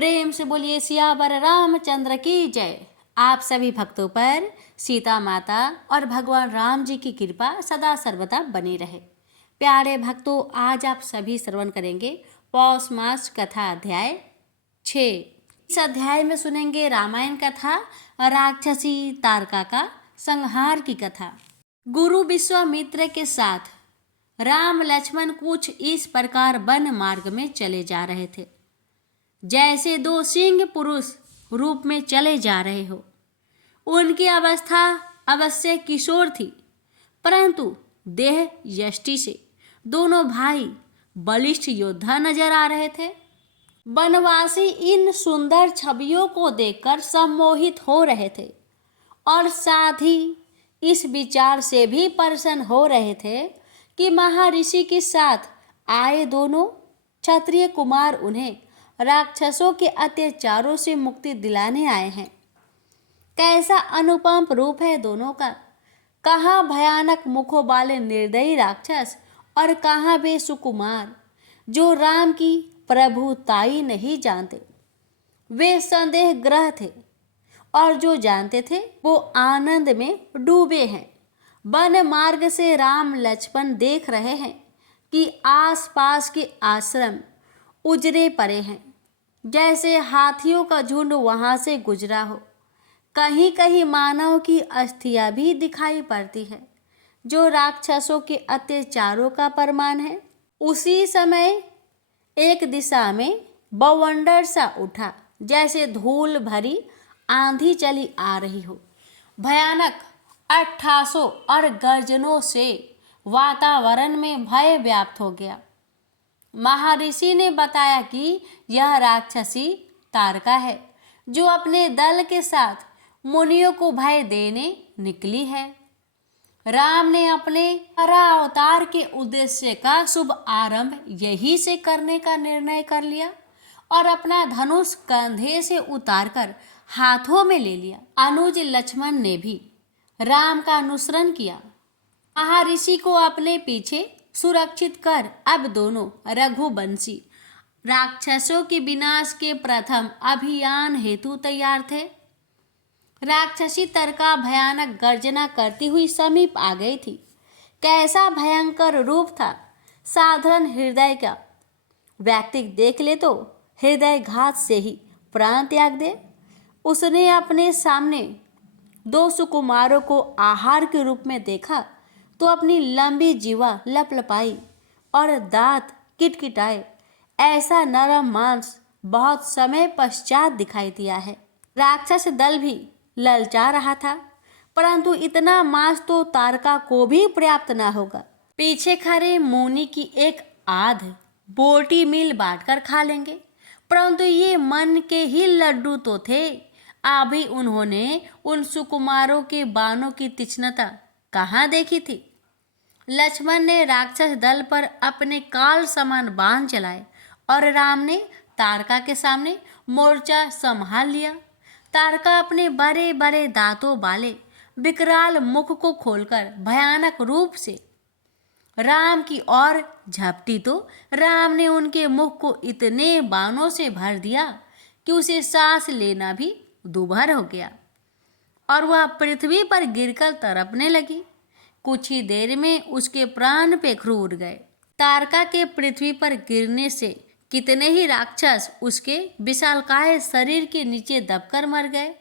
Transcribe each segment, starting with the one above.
प्रेम से बोलिए सियावर रामचंद्र की जय। आप सभी भक्तों पर सीता माता और भगवान राम जी की कृपा सदा सर्वदा बनी रहे। प्यारे भक्तों, आज आप सभी श्रवण करेंगे पौष मास कथा अध्याय 6। इस अध्याय में सुनेंगे रामायण कथा राक्षसी तारका का संहार की कथा। गुरु विश्वामित्र के साथ राम लक्ष्मण कुछ इस प्रकार वन मार्ग में चले जा रहे थे, जैसे दो सिंह पुरुष रूप में चले जा रहे हो। उनकी अवस्था अवश्य किशोर थी, परंतु देह यष्टि से दोनों भाई बलिष्ठ योद्धा नजर आ रहे थे। वनवासी इन सुंदर छवियों को देखकर सम्मोहित हो रहे थे और साथ ही इस विचार से भी प्रसन्न हो रहे थे कि महर्षि के साथ आए दोनों क्षत्रिय कुमार उन्हें राक्षसों के अत्याचारों से मुक्ति दिलाने आए हैं। कैसा अनुपम रूप है दोनों का। कहाँ भयानक मुखों वाले निर्दयी राक्षस और कहाँ वे सुकुमार जो राम की प्रभुताई नहीं जानते। वे संदेहग्रह थे और जो जानते थे वो आनंद में डूबे हैं। वन मार्ग से राम लक्ष्मण देख रहे हैं कि आसपास के आश्रम उजड़े पड़े हैं, जैसे हाथियों का झुंड वहां से गुजरा हो। कहीं कहीं मानव की अस्थियां भी दिखाई पड़ती है, जो राक्षसों के अत्याचारों का प्रमाण है। उसी समय एक दिशा में बवंडर सा उठा, जैसे धूल भरी आंधी चली आ रही हो। भयानक अट्ठासों और गर्जनों से वातावरण में भय व्याप्त हो गया। महर्षि ने बताया कि यह राक्षसी तारका है, जो अपने दल के साथ मुनियों को भय देने निकली है। राम ने अपने अवतार के उद्देश्य का शुभ आरंभ यही से करने का निर्णय कर लिया और अपना धनुष कंधे से उतारकर हाथों में ले लिया। अनुज लक्ष्मण ने भी राम का अनुसरण किया। महर्षि को अपने पीछे सुरक्षित कर अब दोनों रघुवंशी राक्षसों के विनाश के प्रथम अभियान हेतु तैयार थे। राक्षसी तारका भयानक गर्जना करती हुई समीप आ गई थी। कैसा भयंकर रूप था। साधारण हृदय का व्यक्ति देख ले तो हृदय घात से ही प्राण त्याग दे। उसने अपने सामने दो सुकुमारों को आहार के रूप में देखा तो अपनी लंबी जीवा लपलपाई और दांत किटकिटाए। ऐसा नरम मांस बहुत समय पश्चात दिखाई दिया है। राक्षस दल भी ललचा रहा था, परंतु इतना मांस तो तारका को भी पर्याप्त न होगा। पीछे खड़े मुनि की एक आध बोटी मिल बांटकर खा लेंगे, परंतु ये मन के ही लड्डू तो थे। अभी उन्होंने उन सुकुमारों के बाणों की तीक्ष्णता कहाँ देखी थी। लक्ष्मण ने राक्षस दल पर अपने काल समान बाण चलाए और राम ने तारका के सामने मोर्चा संभाल लिया। तारका अपने बड़े बड़े दांतों वाले विकराल मुख को खोलकर भयानक रूप से राम की ओर झपटी तो राम ने उनके मुख को इतने बाणों से भर दिया कि उसे सांस लेना भी दूभर हो गया और वह पृथ्वी पर गिरकर तड़पने लगी। कुछ ही देर में उसके प्राण पे उड़ गए। तारका के पृथ्वी पर गिरने से कितने ही राक्षस उसके विशालकाय शरीर के नीचे दबकर मर गए।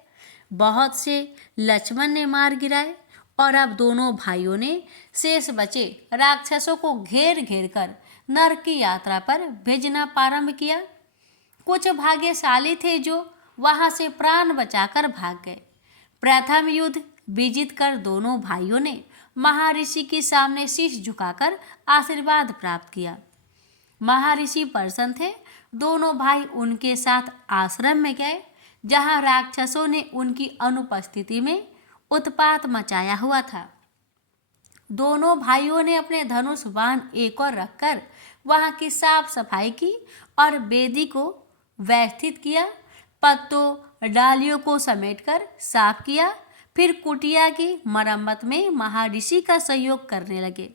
बहुत से लक्ष्मण ने मार गिराए और अब दोनों भाइयों ने शेष बचे राक्षसों को घेर घेर कर नरक की यात्रा पर भेजना प्रारंभ किया। कुछ भाग्यशाली थे जो वहां से प्राण बचाकर भाग गए। प्रथम युद्ध विजित कर दोनों भाइयों ने महर्षि के सामने शीश झुकाकर आशीर्वाद प्राप्त किया। महर्षि प्रसन्न थे। दोनों भाई उनके साथ आश्रम में गए, जहां राक्षसों ने उनकी अनुपस्थिति में उत्पात मचाया हुआ था। दोनों भाइयों ने अपने धनुष बाण एक और रखकर वहां की साफ सफाई की और वेदी को व्यवस्थित किया। पत्तों डालियों को समेटकर साफ किया। फिर कुटिया की मरम्मत में महर्षि का सहयोग करने लगे।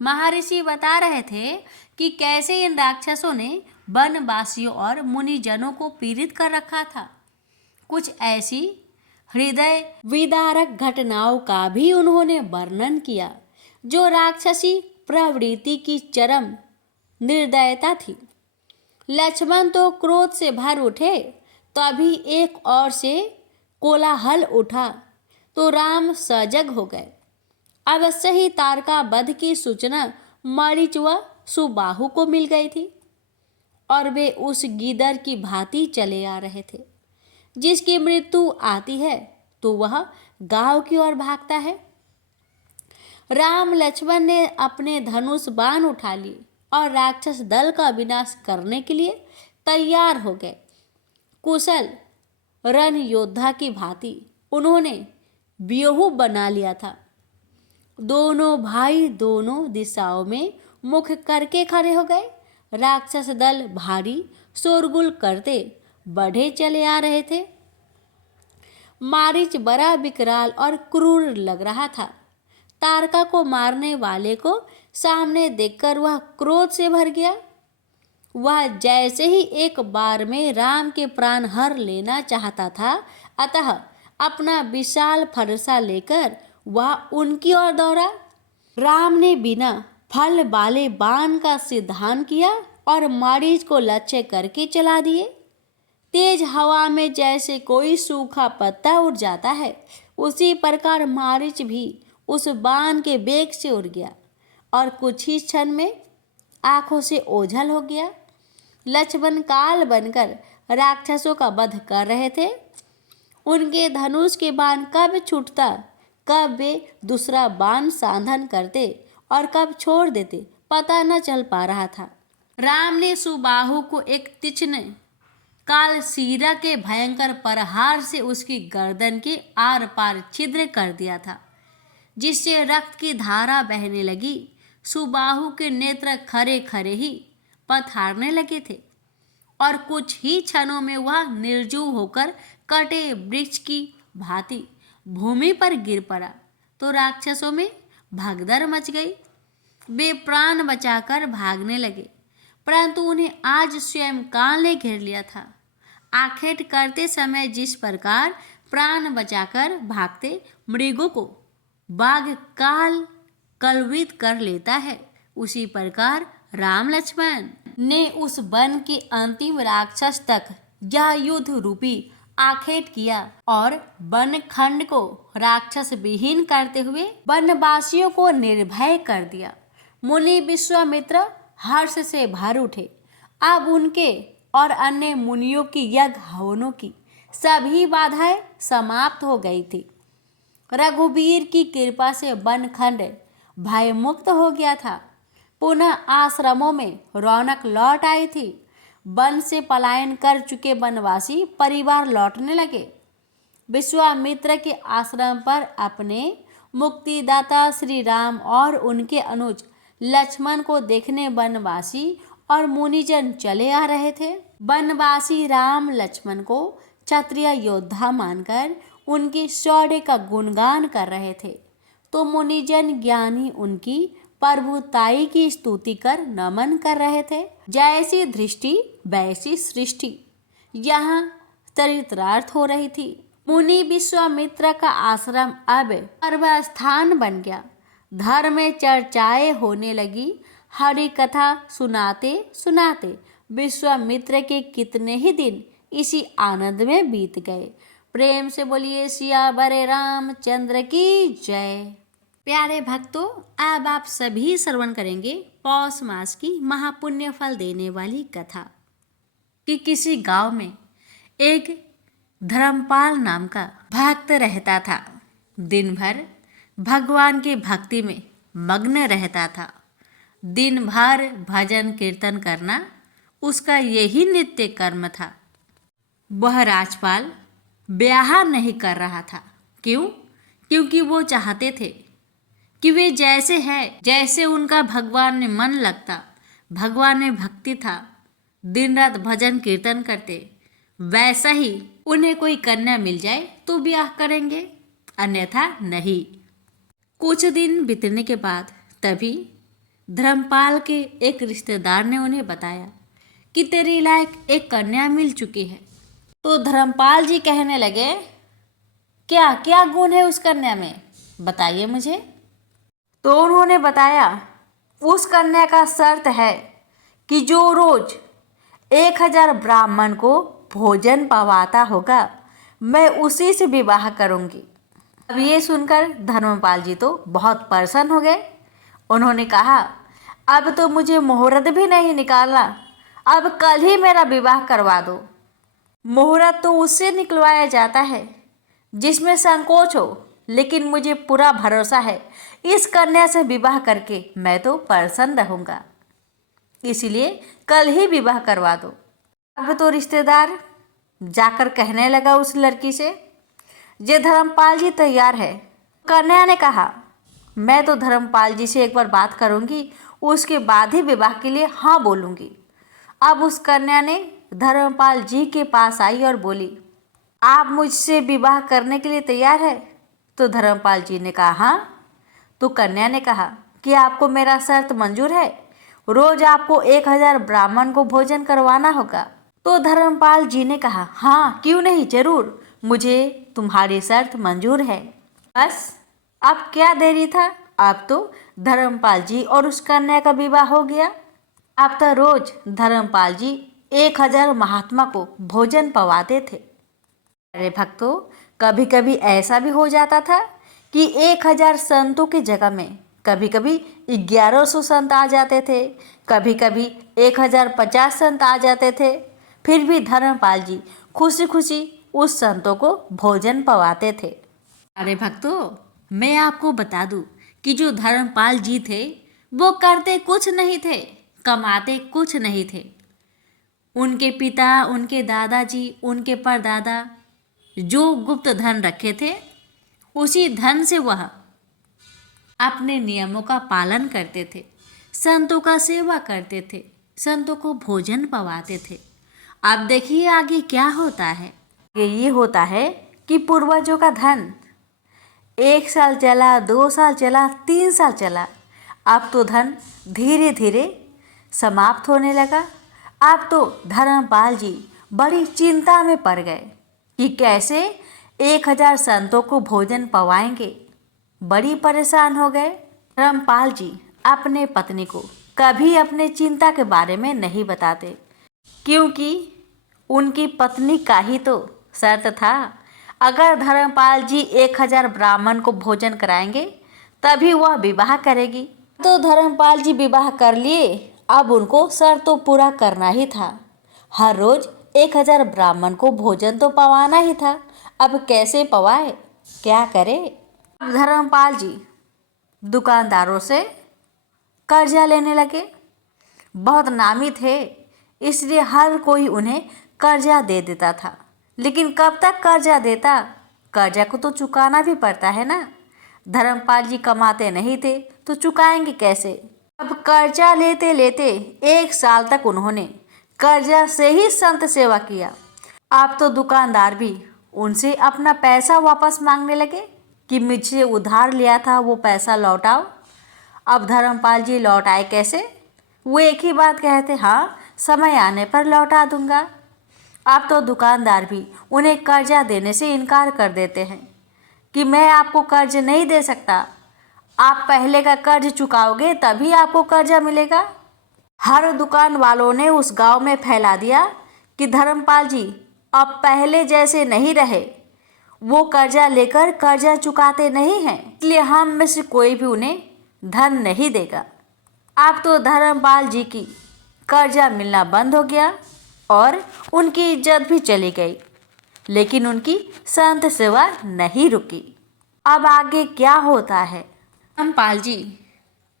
महर्षि बता रहे थे कि कैसे इन राक्षसों ने वनवासियों और मुनिजनों को पीड़ित कर रखा था। कुछ ऐसी हृदय विदारक घटनाओं का भी उन्होंने वर्णन किया जो राक्षसी प्रवृत्ति की चरम निर्दयता थी। लक्ष्मण तो क्रोध से भर उठे, तभी एक ओर से कोलाहल उठा तो राम सजग हो गए। अवश्य ही तारका वध की सूचना मारीच व सुबाहु को मिल गई थी और वे उस गीदड़ की भांति चले आ रहे थे जिसकी मृत्यु आती है तो वह गांव की ओर भागता है। राम लक्ष्मण ने अपने धनुष बाण उठा लिए और राक्षस दल का विनाश करने के लिए तैयार हो गए। कुशल रण योद्धा की भांति उन्होंने व्यूह बना लिया था। दोनों भाई दोनों दिशाओं में मुख करके खड़े हो गए। राक्षस दल भारी शोरगुल करते बढ़े चले आ रहे थे। मारीच बड़ा विकराल और क्रूर लग रहा था। तारका को मारने वाले को सामने देखकर वह क्रोध से भर गया। वह जैसे ही एक बार में राम के प्राण हर लेना चाहता था, अतः अपना विशाल फरसा लेकर वह उनकी ओर दौड़ा। राम ने बिना फल वाले बाण का सिद्धांत किया और मारीच को लक्ष्य करके चला दिए। तेज हवा में जैसे कोई सूखा पत्ता उड़ जाता है, उसी प्रकार मारीच भी उस बाण के वेग से उड़ गया और कुछ ही क्षण में आंखों से ओझल हो गया। लक्ष्मण काल बनकर राक्षसों का वध कर रहे थे। उनके धनुष के बाण कब छूटता, कब वे दूसरा बाण साधन करते और कब छोड़ देते, पता न चल पा रहा था। राम ने सुबाहु को एक तीक्ष्ण काल सीरा के भयंकर प्रहार से उसकी गर्दन के आर पार छिद्र कर दिया था, जिससे रक्त की धारा बहने लगी। सुबाहु के नेत्र खरे खरे ही पथारने लगे थे और कुछ ही क्षणों में वह निर्जीव होकर कटे वृक्ष की भांति भूमि पर गिर पड़ा तो राक्षसों में भगदड़ मच गई। वे प्राण बचाकर भागने लगे, परंतु उन्हें आज स्वयं काल ने घेर लिया था। आखेट करते समय जिस प्रकार प्राण बचाकर भागते मृगों को बाघ काल कलवित कर लेता है, उसी प्रकार राम लक्ष्मण ने उस वन के अंतिम राक्षस तक यह युद्ध रूपी आखेट किया और वन खंड को राक्षस विहीन करते हुए वनवासियों को निर्भय कर दिया। मुनि विश्वामित्र हर्ष से भर उठे। अब उनके और अन्य मुनियों की यज्ञ हवनों की सभी बाधाएं समाप्त हो गई थी। रघुवीर की कृपा से वनखंड भयमुक्त हो गया था। पुनः आश्रमों में रौनक लौट आई थी। वन से पलायन कर चुके वनवासी परिवार लौटने लगे। विश्वामित्र के आश्रम पर अपने मुक्तिदाता श्री राम और उनके अनुज लक्ष्मण को देखने वनवासी और मुनिजन चले आ रहे थे। वनवासी राम लक्ष्मण को क्षत्रिय योद्धा मानकर उनके शौर्य का गुणगान कर रहे थे, तो मुनिजन ज्ञानी उनकी प्रभुताई की स्तुति कर नमन कर रहे थे। जैसी दृष्टि वैसी सृष्टि यहाँ चरित्रार्थ हो रही थी। मुनि विश्वामित्र का आश्रम अब पर्वस्थान बन गया। धर्म में चर्चाएं होने लगी। हरि कथा सुनाते सुनाते विश्वामित्र के कितने ही दिन इसी आनंद में बीत गए। प्रेम से बोलिए सियावर रामचंद्र की जय। प्यारे भक्तों, अब आप सभी श्रवण करेंगे पौष मास की महापुण्य फल देने वाली कथा कि किसी गांव में एक धर्मपाल नाम का भक्त रहता था। दिन भर भगवान की भक्ति में मग्न रहता था। दिन भर भजन कीर्तन करना उसका यही नित्य कर्म था। वह राजपाल ब्याह नहीं कर रहा था। क्यों? क्योंकि वो चाहते थे कि वे जैसे है, जैसे उनका भगवान में मन लगता, भगवान में भक्ति था, दिन रात भजन कीर्तन करते, वैसा ही उन्हें कोई कन्या मिल जाए तो ब्याह करेंगे, अन्यथा नहीं। कुछ दिन बीतने के बाद तभी धर्मपाल के एक रिश्तेदार ने उन्हें बताया कि तेरी लायक एक कन्या मिल चुकी है। तो धर्मपाल जी कहने लगे, क्या क्या गुण है उस कन्या में, बताइए मुझे। तो उन्होंने बताया, उस कन्या का शर्त है कि जो रोज 1000 ब्राह्मण को भोजन पवाता होगा, मैं उसी से विवाह करूंगी। अब ये सुनकर धर्मपाल जी तो बहुत प्रसन्न हो गए। उन्होंने कहा, अब तो मुझे मुहूर्त भी नहीं निकालना, अब कल ही मेरा विवाह करवा दो। मुहूर्त तो उससे निकलवाया जाता है जिसमें संकोच हो, लेकिन मुझे पूरा भरोसा है इस कन्या से विवाह करके मैं तो प्रसन्न रहूँगा, इसलिए कल ही विवाह करवा दो। अब तो रिश्तेदार जाकर कहने लगा उस लड़की से, ये धर्मपाल जी तैयार है। कन्या ने कहा, मैं तो धर्मपाल जी से एक बार बात करूंगी, उसके बाद ही विवाह के लिए हाँ बोलूंगी। अब उस कन्या ने धर्मपाल जी के पास आई और बोली, आप मुझसे विवाह करने के लिए तैयार है? तो धर्मपाल जी ने कहा हाँ। तो कन्या ने कहा कि आपको मेरा शर्त मंजूर है, रोज आपको 1000 ब्राह्मण को भोजन करवाना होगा। तो धर्मपाल जी ने कहा हाँ, क्यों नहीं, जरूर, मुझे तुम्हारी शर्त मंजूर है। बस अब क्या देरी था, अब तो धर्मपाल जी और उस कन्या का विवाह हो गया। अब तो रोज धर्मपाल जी 1000 महात्मा को भोजन पवाते थे। अरे भक्तों, कभी कभी ऐसा भी हो जाता था कि 1000 संतों की जगह में कभी कभी 1100 संत आ जाते थे, कभी कभी 1050 संत आ जाते थे। फिर भी धर्मपाल जी खुशी खुशी उस संतों को भोजन पवाते थे। अरे भक्तों, मैं आपको बता दूं कि जो धर्मपाल जी थे वो करते कुछ नहीं थे, कमाते कुछ नहीं थे। उनके पिता, उनके दादाजी, उनके परदादा जो गुप्त धन रखे थे, उसी धन से वह अपने नियमों का पालन करते थे, संतों का सेवा करते थे, संतों को भोजन पवाते थे। अब देखिए आगे क्या होता है। ये होता है कि पूर्वजों का धन 1 साल चला, 2 साल चला, 3 साल चला, अब तो धन धीरे धीरे समाप्त होने लगा। अब तो धर्मपाल जी बड़ी चिंता में पड़ गए कि कैसे 1000 संतों को भोजन पवाएंगे। बड़ी परेशान हो गए। धर्मपाल जी अपने पत्नी को कभी अपने चिंता के बारे में नहीं बताते, क्योंकि उनकी पत्नी का ही तो शर्त था, अगर धर्मपाल जी 1000 ब्राह्मण को भोजन कराएंगे तभी वह विवाह करेगी। तो धर्मपाल जी विवाह कर लिए, अब उनको शर्त तो पूरा करना ही था, हर रोज 1000 ब्राह्मण को भोजन तो पवाना ही था। अब कैसे पवाए, क्या करे। धर्मपाल जी दुकानदारों से कर्जा लेने लगे। बहुत नामी थे, इसलिए हर कोई उन्हें कर्जा दे देता था, लेकिन कब तक कर्जा देता, कर्जा को तो चुकाना भी पड़ता है ना। धर्मपाल जी कमाते नहीं थे तो चुकाएंगे कैसे। अब कर्जा लेते लेते 1 साल तक उन्होंने कर्जा से ही संत सेवा किया। अब तो दुकानदार भी उनसे अपना पैसा वापस मांगने लगे कि मुझसे उधार लिया था वो पैसा लौटाओ। अब धर्मपाल जी लौटाए कैसे, वो एक ही बात कहते, हाँ समय आने पर लौटा दूंगा। अब तो दुकानदार भी उन्हें कर्जा देने से इनकार कर देते हैं कि मैं आपको कर्ज नहीं दे सकता, आप पहले का कर्ज चुकाओगे तभी आपको कर्जा मिलेगा। हर दुकान वालों ने उस गांव में फैला दिया कि धर्मपाल जी अब पहले जैसे नहीं रहे, वो कर्जा लेकर कर्जा चुकाते नहीं हैं, इसलिए हम में से कोई भी उन्हें धन नहीं देगा। अब तो धर्मपाल जी की कर्जा मिलना बंद हो गया और उनकी इज्जत भी चली गई, लेकिन उनकी संत सेवा नहीं रुकी। अब आगे क्या होता है। धर्मपाल जी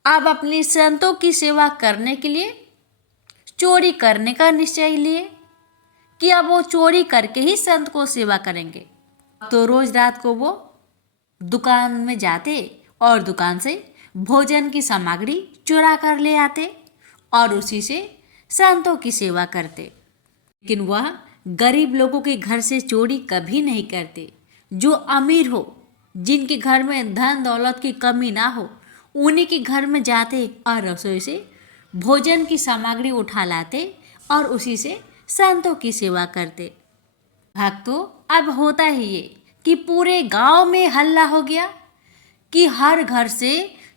अब अपनी संतों की सेवा करने के लिए चोरी करने का निश्चय लिए कि अब वो चोरी करके ही संत को सेवा करेंगे। तो रोज रात को वो दुकान में जाते और दुकान से भोजन की सामग्री चुरा कर ले आते और उसी से संतों की सेवा करते। लेकिन वह गरीब लोगों के घर से चोरी कभी नहीं करते। जो अमीर हो, जिनके घर में धन दौलत की कमी ना हो, उन्हीं के घर में जाते और रसोई से भोजन की सामग्री उठा लाते और उसी से संतों की सेवा करते। भक्तों, अब होता ही ये कि पूरे गांव में हल्ला हो गया कि हर घर से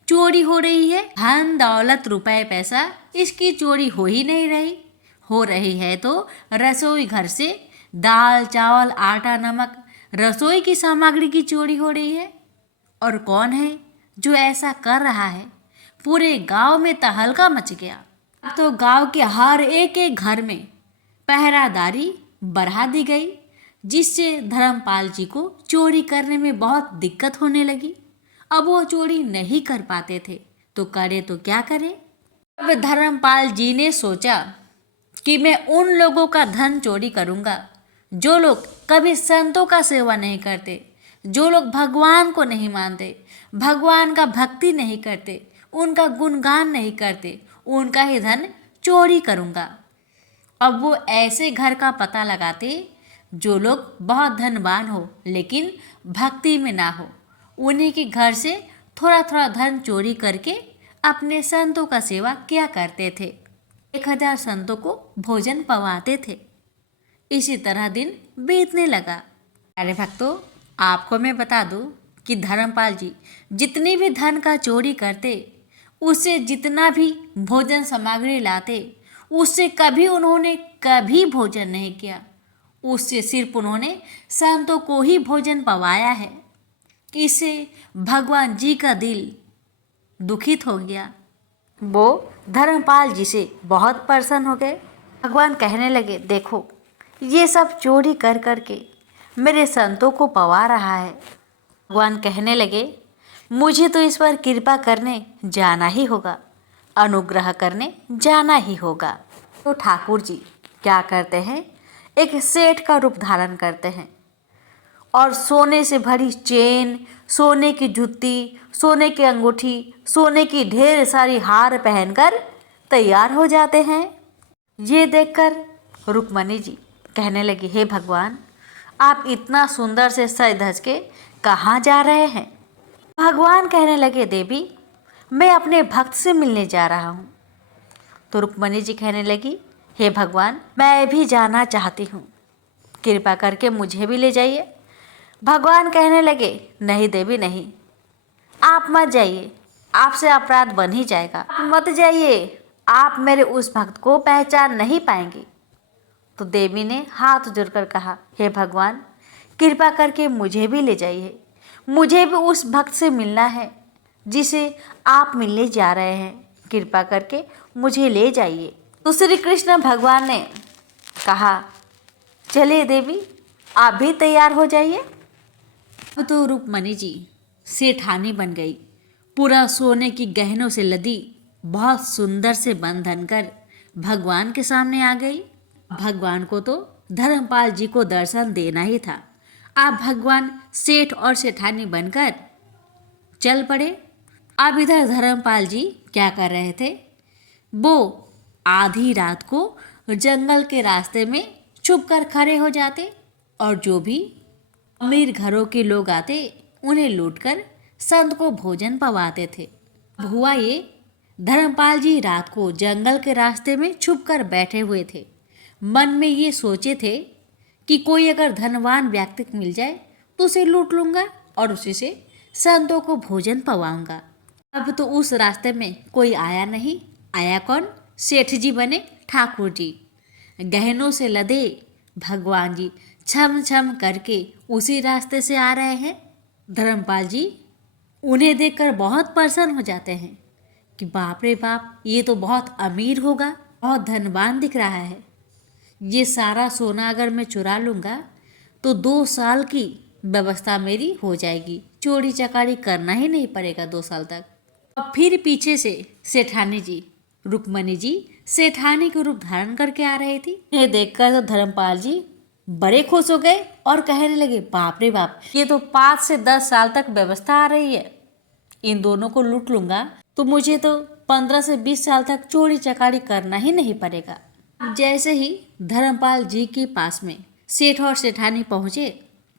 चोरी हो रही है। धन दौलत रुपए पैसा इसकी चोरी हो ही नहीं रही। हो रही है तो रसोई घर से दाल चावल आटा नमक रसोई की सामग्री की चोरी हो रही है। और कौन है जो ऐसा कर रहा है? पूरे गांव में तहलका मच गया। अब तो गांव के हर एक एक घर में पहरादारी बढ़ा दी गई, जिससे धर्मपाल जी को चोरी करने में बहुत दिक्कत होने लगी। अब वो चोरी नहीं कर पाते थे तो करे तो क्या करे। अब धर्मपाल जी ने सोचा कि मैं उन लोगों का धन चोरी करूंगा जो लोग कभी संतों का सेवा नहीं करते, जो लोग भगवान को नहीं मानते, भगवान का भक्ति नहीं करते, उनका गुणगान नहीं करते, उनका ही धन चोरी करूंगा। अब वो ऐसे घर का पता लगाते जो लोग बहुत धनवान हो लेकिन भक्ति में ना हो। उन्हीं के घर से थोड़ा थोड़ा धन चोरी करके अपने संतों का सेवा किया करते थे। 1000 संतों को भोजन पवाते थे। इसी तरह दिन बीतने लगा। अरे भक्तों, आपको मैं बता दूं कि धर्मपाल जी जितनी भी धन का चोरी करते, उससे जितना भी भोजन सामग्री लाते, उससे कभी उन्होंने कभी भोजन नहीं किया। उससे सिर्फ उन्होंने संतों को ही भोजन पवाया है। इससे भगवान जी का दिल दुखित हो गया। वो धर्मपाल जी से बहुत प्रसन्न हो गए। भगवान कहने लगे, देखो ये सब चोरी कर कर के मेरे संतों को पवा रहा है। भगवान कहने लगे, मुझे तो इस पर कृपा करने जाना ही होगा, अनुग्रह करने जाना ही होगा। तो ठाकुर जी क्या करते हैं, एक सेठ का रूप धारण करते हैं और सोने से भरी चेन, सोने की जुत्ती, सोने की अंगूठी, सोने की ढेर सारी हार पहनकर तैयार हो जाते हैं। ये देखकर रुक्मणी जी कहने लगी, हे भगवान, आप इतना सुंदर से सज धज के कहाँ जा रहे हैं? भगवान कहने लगे, देवी मैं अपने भक्त से मिलने जा रहा हूँ। तो रुक्मणी जी कहने लगी, हे भगवान मैं भी जाना चाहती हूँ, कृपा करके मुझे भी ले जाइए। भगवान कहने लगे, नहीं देवी नहीं, आप मत जाइए, आपसे अपराध बन ही जाएगा, आप मत जाइए, आप मेरे उस भक्त को पहचान नहीं पाएंगी। तो देवी ने हाथ जोड़कर कहा, हे भगवान कृपा करके मुझे भी ले जाइए, मुझे भी उस भक्त से मिलना है जिसे आप मिलने जा रहे हैं, कृपा करके मुझे ले जाइए। तो श्री कृष्ण भगवान ने कहा, चलिए देवी आप भी तैयार हो जाइए। तो रुक्मणी जी सेठानी बन गई, पूरा सोने की गहनों से लदी बहुत सुंदर से बंधन कर भगवान के सामने आ गई। भगवान को तो धर्मपाल जी को दर्शन देना ही था। आप भगवान सेठ और सेठानी बनकर चल पड़े। अब इधर धर्मपाल जी क्या कर रहे थे, वो आधी रात को जंगल के रास्ते में छुप कर खड़े हो जाते और जो भी अमीर घरों के लोग आते उन्हें लूटकर संत को भोजन पवाते थे। हुआ ये, धर्मपाल जी रात को जंगल के रास्ते में छुप कर बैठे हुए थे। मन में ये सोचे थे कि कोई अगर धनवान व्यक्ति मिल जाए तो उसे लूट लूँगा और उसी से संतों को भोजन पवाऊंगा। अब तो उस रास्ते में कोई आया नहीं। आया कौन? सेठ जी बने ठाकुर जी। गहनों से लदे भगवान जी छम छम करके उसी रास्ते से आ रहे हैं। धर्मपाल जी उन्हें देखकर बहुत प्रसन्न हो जाते हैं कि बाप रे बाप, ये तो बहुत अमीर होगा, बहुत धनवान दिख रहा है। ये सारा सोना अगर मैं चुरा लूँगा तो 2 साल की व्यवस्था मेरी हो जाएगी, चोरी चकारी करना ही नहीं पड़ेगा 2 साल तक। और फिर पीछे से सेठानी जी, रुक्मणी जी सेठानी के रूप धारण करके आ रही थी। ये देखकर तो धर्मपाल जी बड़े खुश हो गए और कहने लगे, बाप रे बाप, ये तो 5 से 10 साल तक व्यवस्था आ रही है। इन दोनों को लूट लूँगा तो मुझे तो 15 से 20 साल तक चोरी चकारी करना ही नहीं पड़ेगा। जैसे ही धर्मपाल जी के पास में सेठ और सेठानी पहुँचे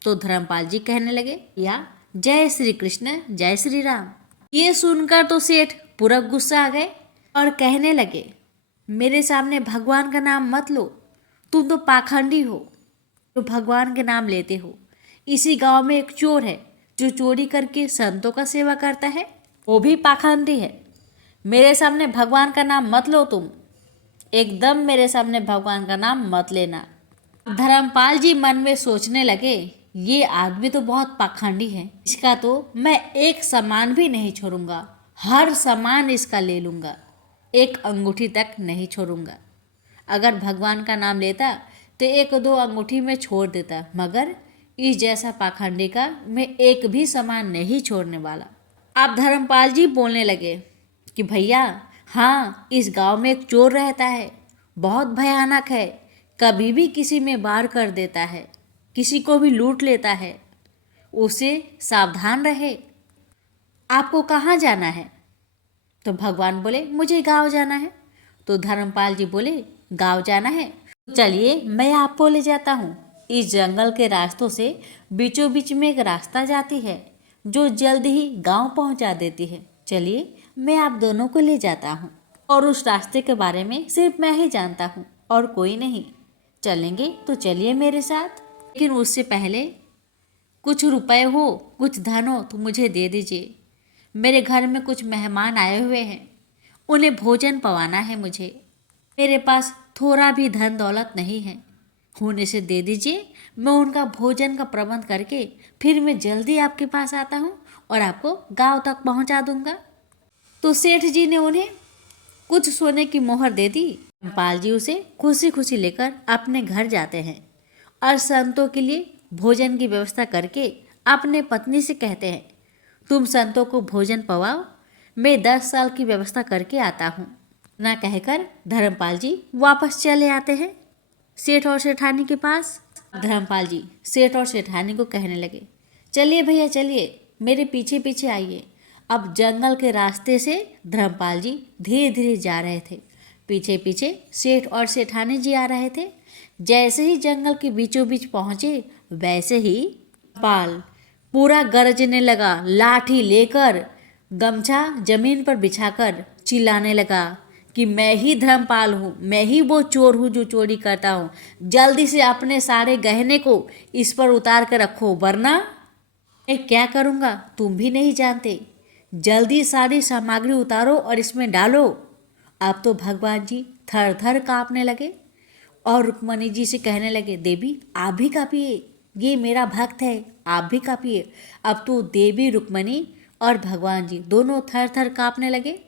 तो धर्मपाल जी कहने लगे, या जय श्री कृष्ण जय श्री राम। ये सुनकर तो सेठ पूरा गुस्सा आ गए और कहने लगे, मेरे सामने भगवान का नाम मत लो, तुम तो पाखंडी हो जो भगवान के नाम लेते हो। इसी गांव में एक चोर है जो चोरी करके संतों का सेवा करता है, वो भी पाखंडी है। मेरे सामने भगवान का नाम मत लो तुम, एकदम मेरे सामने भगवान का नाम मत लेना। धर्मपाल जी मन में सोचने लगे, ये आदमी तो बहुत पाखंडी है, इसका तो मैं एक सामान भी नहीं छोड़ूंगा, हर सामान इसका ले लूंगा, एक अंगूठी तक नहीं छोड़ूंगा। अगर भगवान का नाम लेता तो एक दो अंगूठी में छोड़ देता, मगर इस जैसा पाखंडी का मैं एक भी सामान नहीं छोड़ने वाला। अब धर्मपाल जी बोलने लगे कि भैया, हाँ, इस गांव में एक चोर रहता है, बहुत भयानक है, कभी भी किसी में वार कर देता है, किसी को भी लूट लेता है, उसे सावधान रहे। आपको कहाँ जाना है? तो भगवान बोले, मुझे गांव जाना है। तो धर्मपाल जी बोले, गांव जाना है, चलिए मैं आपको ले जाता हूँ। इस जंगल के रास्तों से बीचों बीच में एक रास्ता जाती है जो जल्द ही गांव पहुंचा देती है, चलिए मैं आप दोनों को ले जाता हूँ। और उस रास्ते के बारे में सिर्फ मैं ही जानता हूँ और कोई नहीं। चलेंगे तो चलिए मेरे साथ, लेकिन उससे पहले कुछ रुपए हो, कुछ धन हो तो मुझे दे दीजिए। मेरे घर में कुछ मेहमान आए हुए हैं, उन्हें भोजन पवाना है मुझे। मेरे पास थोड़ा भी धन दौलत नहीं है, होने से दे दीजिए, मैं उनका भोजन का प्रबंध करके फिर मैं जल्दी आपके पास आता हूँ और आपको गांव तक पहुँचा दूँगा। तो सेठ जी ने उन्हें कुछ सोने की मोहर दे दी। धर्मपाल जी उसे खुशी खुशी लेकर अपने घर जाते हैं और संतों के लिए भोजन की व्यवस्था करके अपने पत्नी से कहते हैं, तुम संतों को भोजन पवाओ, मैं 10 साल की व्यवस्था करके आता हूँ। ना कहकर धर्मपाल जी वापस चले आते हैं सेठ और सेठानी के पास। धर्मपाल जी सेठ और सेठानी को कहने लगे, चलिए भैया चलिए, मेरे पीछे पीछे आइए। अब जंगल के रास्ते से धर्मपाल जी धीरे धीरे जा रहे थे, पीछे पीछे सेठ और सेठानी जी आ रहे थे। जैसे ही जंगल के बीचों बीच पहुंचे, वैसे ही पाल पूरा गरजने लगा, लाठी लेकर गमछा जमीन पर बिछाकर चिल्लाने लगा कि मैं ही धर्मपाल हूँ, मैं ही वो चोर हूँ जो चोरी करता हूँ, जल्दी से अपने सारे गहने को इस पर उतार कर रखो, वरना मैं क्या करूँगा तुम भी नहीं जानते। जल्दी सारी सामग्री उतारो और इसमें डालो। अब तो भगवान जी थर थर काँपने लगे और रुक्मणी जी से कहने लगे, देवी आप भी काँपिए, ये मेरा भक्त है, आप भी काँपिए। अब तो देवी रुक्मणी और भगवान जी दोनों थर थर काँपने लगे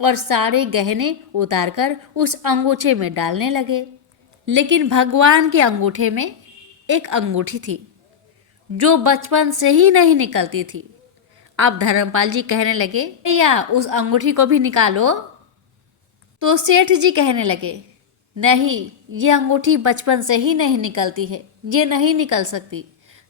और सारे गहने उतारकर उस अंगूठे में डालने लगे। लेकिन भगवान के अंगूठे में एक अंगूठी थी जो बचपन से ही नहीं निकलती थी। अब धर्मपाल जी कहने लगे, भैया उस अंगूठी को भी निकालो। तो सेठ जी कहने लगे, नहीं, ये अंगूठी बचपन से ही नहीं निकलती है, ये नहीं निकल सकती।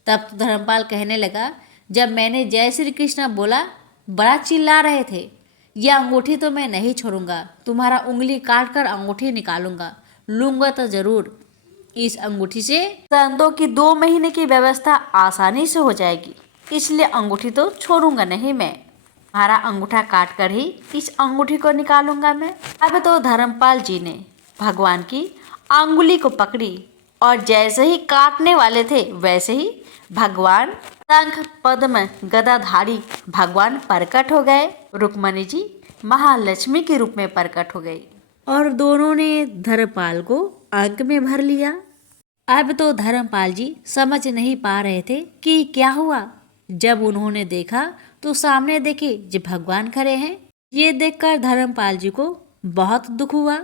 तब तो धर्मपाल कहने लगा, जब मैंने जय श्री कृष्ण बोला बड़ा चिल्ला रहे थे, यह अंगूठी तो मैं नहीं छोड़ूंगा, तुम्हारा उंगली काट कर अंगूठी निकालूंगा, लूंगा तो जरूर। इस अंगूठी से संतों की 2 महीने की व्यवस्था आसानी से हो जाएगी, इसलिए अंगूठी तो छोड़ूंगा नहीं मैं, तुम्हारा अंगूठा काट कर ही इस अंगूठी को निकालूंगा मैं। अब तो धर्मपाल जी ने भगवान की अंगुली को पकड़ी और जैसे ही काटने वाले थे वैसे ही भगवान शंख पद्म गदाधारी भगवान प्रकट हो गए। रुक्मणी जी महालक्ष्मी के रूप में प्रकट हो गई और दोनों ने धर्मपाल को अंक में भर लिया। अब तो धर्मपाल जी समझ नहीं पा रहे थे कि क्या हुआ। जब उन्होंने देखा तो सामने देखे जो भगवान खड़े हैं। ये देखकर धर्मपाल जी को बहुत दुख हुआ।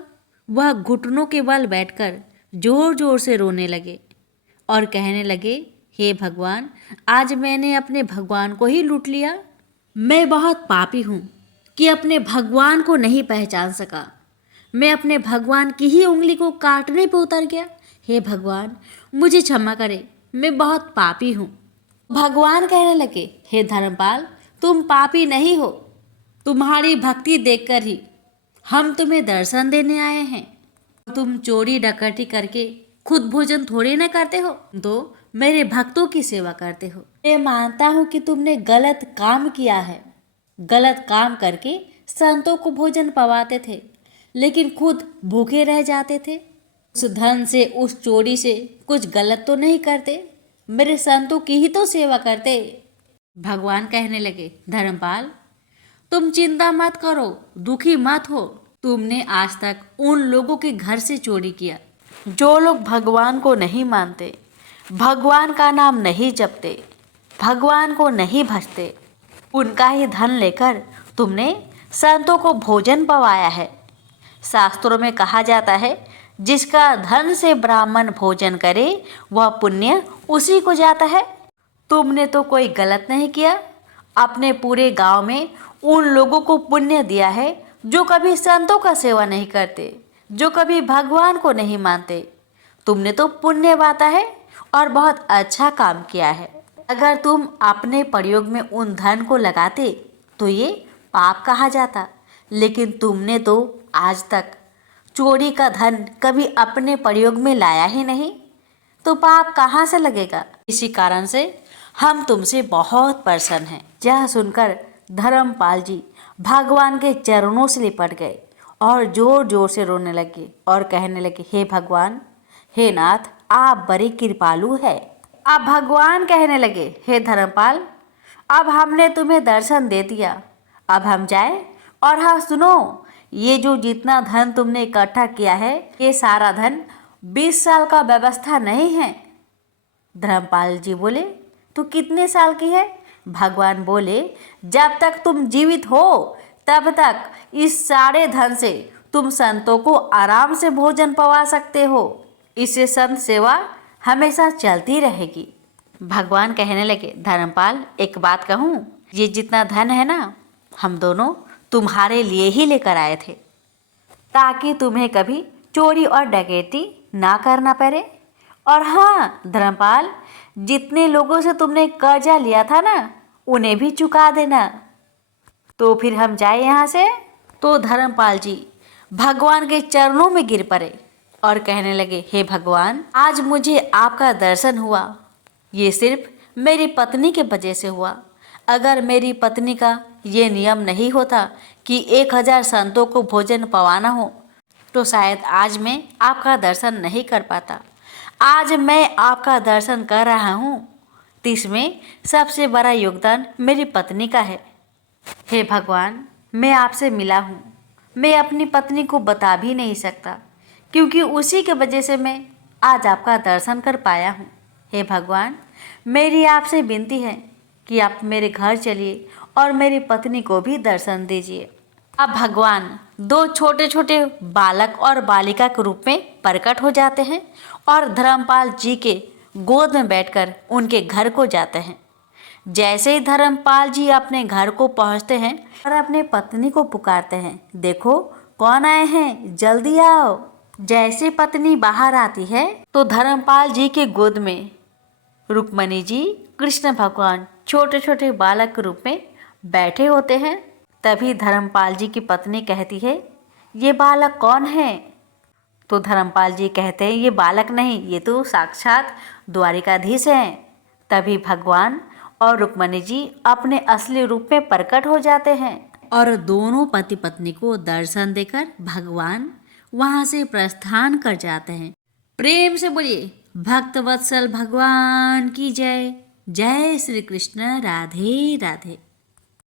वह घुटनों के बल बैठकर जोर जोर से रोने लगे और कहने लगे, हे भगवान, आज मैंने अपने भगवान को ही लूट लिया। मैं बहुत पापी हूँ कि अपने भगवान को नहीं पहचान सका। मैं अपने भगवान की ही उंगली को काटने पर उतर गया। हे भगवान, मुझे क्षमा करें, मैं बहुत पापी हूँ। भगवान कहने लगे, हे धर्मपाल, तुम पापी नहीं हो, तुम्हारी भक्ति देखकर ही हम तुम्हें दर्शन देने आए हैं। तुम चोरी डकैती करके खुद भोजन थोड़ी ना करते हो, तो मेरे भक्तों की सेवा करते हो। मैं मानता हूँ कि तुमने गलत काम किया है, गलत काम करके संतों को भोजन पवाते थे, लेकिन खुद भूखे रह जाते थे। उस धन से, उस चोरी से कुछ गलत तो नहीं करते, मेरे संतों की ही तो सेवा करते। भगवान कहने लगे, धर्मपाल तुम चिंता मत करो, दुखी मत हो। तुमने आज तक उन लोगों के घर से चोरी किया जो लोग भगवान को नहीं मानते, भगवान का नाम नहीं जपते, भगवान को नहीं भजते। उनका ही धन लेकर तुमने संतों को भोजन पवाया है। शास्त्रों में कहा जाता है, जिसका धन से ब्राह्मण भोजन करे वह पुण्य उसी को जाता है। तुमने तो कोई गलत नहीं किया, अपने पूरे गांव में उन लोगों को पुण्य दिया है जो कभी संतों का सेवा नहीं करते, जो कभी भगवान को नहीं मानते। तुमने तो पुण्य बांटा है और बहुत अच्छा काम किया है। अगर तुम अपने प्रयोग में उन धन को लगाते तो ये पाप कहा जाता, लेकिन तुमने तो आज तक चोरी का धन कभी अपने प्रयोग में लाया ही नहीं, तो पाप कहाँ से लगेगा। इसी कारण से हम तुमसे बहुत प्रसन्न हैं। यह सुनकर धर्मपाल जी भगवान के चरणों से लिपट गए और जोर जोर से रोने लगे और कहने लगे, हे भगवान, हे नाथ, आप बड़े कृपालु है। अब भगवान कहने लगे, हे धर्मपाल, अब हमने तुम्हें दर्शन दे दिया, अब हम जाए। और हाँ सुनो, ये जो जितना धन तुमने इकट्ठा किया है, ये सारा धन 20 साल का व्यवस्था नहीं है। धर्मपाल जी बोले, तो कितने साल की है? भगवान बोले, जब तक तुम जीवित हो तब तक इस सारे धन से तुम संतों को आराम से भोजन पवा सकते हो। इससे संत सेवा हमेशा चलती रहेगी। भगवान कहने लगे, धर्मपाल एक बात कहूँ, ये जितना धन है ना, हम दोनों तुम्हारे लिए ही लेकर आए थे, ताकि तुम्हें कभी चोरी और डकैती ना करना पड़े। और हाँ धर्मपाल, जितने लोगों से तुमने कर्जा लिया था ना, उन्हें भी चुका देना। तो फिर हम जाए यहाँ से। तो धर्मपाल जी भगवान के चरणों में गिर पड़े और कहने लगे, हे भगवान, आज मुझे आपका दर्शन हुआ, ये सिर्फ मेरी पत्नी के वजह से हुआ। अगर मेरी पत्नी का ये नियम नहीं होता कि 1000 संतों को भोजन पवाना हो, तो शायद आज मैं आपका दर्शन नहीं कर पाता। आज मैं आपका दर्शन कर रहा हूँ, तो इसमें सबसे बड़ा योगदान मेरी पत्नी का है। हे भगवान, मैं आपसे मिला हूँ, मैं अपनी पत्नी को बता भी नहीं सकता, क्योंकि उसी के वजह से मैं आज आपका दर्शन कर पाया हूँ। हे भगवान, मेरी आपसे विनती है कि आप मेरे घर चलिए और मेरी पत्नी को भी दर्शन दीजिए। अब भगवान 2 छोटे छोटे बालक और बालिका के रूप में प्रकट हो जाते हैं और धर्मपाल जी के गोद में बैठकर उनके घर को जाते हैं। जैसे ही धर्मपाल जी अपने घर को पहुंचते हैं और अपने पत्नी को पुकारते हैं, देखो कौन आए हैं, जल्दी आओ। जैसे पत्नी बाहर आती है तो धर्मपाल जी के गोद में रुक्मणी जी, कृष्ण भगवान छोटे छोटे बालक के रूप में बैठे होते हैं। तभी धर्मपाल जी की पत्नी कहती है, ये बालक कौन है? तो धर्मपाल जी कहते हैं, ये बालक नहीं, ये तो साक्षात द्वारिकाधीश हैं। तभी भगवान और रुक्मणी जी अपने असली रूप में प्रकट हो जाते हैं और दोनों पति पत्नी को दर्शन देकर भगवान वहां से प्रस्थान कर जाते हैं। प्रेम से बोलिए, भक्तवत्सल भगवान की जय। जय श्री कृष्ण। राधे राधे।